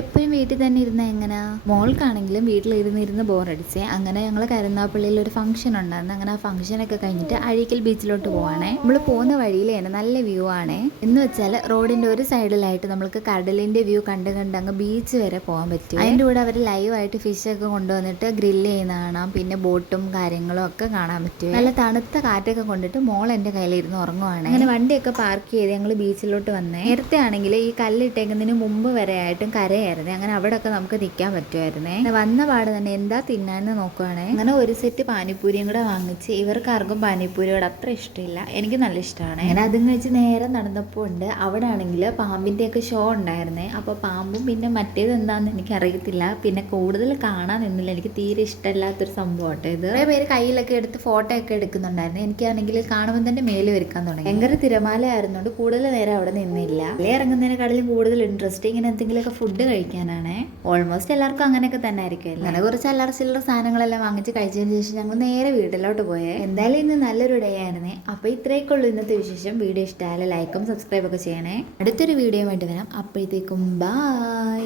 എപ്പോഴും വീട്ടിൽ തന്നെ ഇരുന്ന എങ്ങനെയാ മോൾക്കാണെങ്കിലും വീട്ടിലിരുന്നിരുന്ന് ബോറടിച്ചേ. അങ്ങനെ ഞങ്ങൾ കരുനാഗപ്പള്ളിയിൽ ഒരു ഫംഗ്ഷൻ ഉണ്ടായിരുന്നു. അങ്ങനെ ആ ഫംഗ്ഷനൊക്കെ കഴിഞ്ഞിട്ട് അഴീക്കൽ ബീച്ചിലോട്ട് പോവാണേ. നമ്മൾ പോകുന്ന വഴിയിൽ തന്നെ നല്ല വ്യൂ ആണേ. എന്ന് വെച്ചാൽ റോഡിന്റെ ഒരു സൈഡിലായിട്ട് നമുക്ക് കടലിന്റെ വ്യൂ കണ്ട് കണ്ട് അങ്ങ് ബീച്ച് വരെ പോകാൻ പറ്റും. അതിൻ്റെ കൂടെ അവർ ലൈവായിട്ട് ഫിഷൊക്കെ കൊണ്ടുവന്നിട്ട് ഗ്രില്ല് ചെയ്യുന്ന കാണാം. പിന്നെ ബോട്ടും കാര്യങ്ങളും ഒക്കെ കാണാൻ പറ്റും. നല്ല തണുത്ത കാറ്റൊക്കെ കൊണ്ടിട്ട് മോൾ എൻ്റെ കയ്യിലിരുന്ന് ഉറങ്ങുവാണ്. അങ്ങനെ വണ്ടിയൊക്കെ പാർക്ക് ചെയ്ത് ഞങ്ങൾ ബീച്ചിലോട്ട് വന്നേ. നേരത്തെ ആണെങ്കിൽ ഈ കല്ലിട്ടേക്കുന്നതിന് മുമ്പ് വരെ ആയിട്ടും കര അങ്ങനെ അവിടെ ഒക്കെ നമുക്ക് നിൽക്കാൻ പറ്റുമായിരുന്നേ. വന്ന പാട് തന്നെ എന്താ തിന്നാന്ന് നോക്കുവാണേ. അങ്ങനെ ഒരു സെറ്റ് പാനിപ്പൂരിയും കൂടെ വാങ്ങിച്ച് ഇവർക്കാർക്കും പാനിപ്പൂരിയോട് അത്ര ഇഷ്ടമില്ല. എനിക്ക് നല്ല ഇഷ്ടമാണ്. അങ്ങനെ അതും കഴിച്ച് നേരെ നടന്നപ്പോൾ ഉണ്ട് അവിടെ ആണെങ്കിൽ പാമ്പിന്റെ ഒക്കെ ഷോ ഉണ്ടായിരുന്നേ. അപ്പോൾ പാമ്പും പിന്നെ മറ്റേത് എന്താന്ന് എനിക്ക് അറിയത്തില്ല. പിന്നെ കൂടുതൽ കാണാൻ നിന്നില്ല. എനിക്ക് തീരെ ഇഷ്ടമില്ലാത്തൊരു സംഭവമാട്ടോ ഇത്. കുറേ പേര് കയ്യിലൊക്കെ എടുത്ത് ഫോട്ടോ ഒക്കെ എടുക്കുന്നുണ്ടായിരുന്നു. എനിക്കാണെങ്കിൽ കാണുമ്പോൾ തന്നെ മേല് വരിക്കാൻ തുടങ്ങി. ഭയങ്കര തിരമാല ആയിരുന്നോണ്ട് കൂടുതൽ നേരം അവിടെ നിന്നില്ല. ഇറങ്ങുന്നതിനെക്കാളും കൂടുതൽ ഇൻട്രസ്റ്റ് ഇങ്ങനെ എന്തെങ്കിലുമൊക്കെ ഫുഡ് കഴിക്കാനാണ്. ഓൾമോസ്റ്റ് എല്ലാവർക്കും അങ്ങനെയൊക്കെ തന്നെ ആയിരിക്കും. അങ്ങനെ കുറച്ച് അല്ലറ ചില്ലറ സാധനങ്ങളെല്ലാം വാങ്ങിച്ച് കഴിച്ചതിന് ശേഷം ഞങ്ങൾ നേരെ വീട്ടിലോട്ട് പോയേ. എന്തായാലും ഇന്ന് നല്ലൊരു ഡേ ആയിരുന്നേ. അപ്പോൾ ഇത്രയൊക്കെ ഉള്ളൂ ഇന്നത്തെ വിശേഷം. വീഡിയോ ഇഷ്ടമായാലും ലൈക്കും സബ്സ്ക്രൈബ് ഒക്കെ ചെയ്യണേ. അടുത്തൊരു വീഡിയോ ആയിട്ട് വരാം. അപ്പോഴത്തേക്കും ബൈ.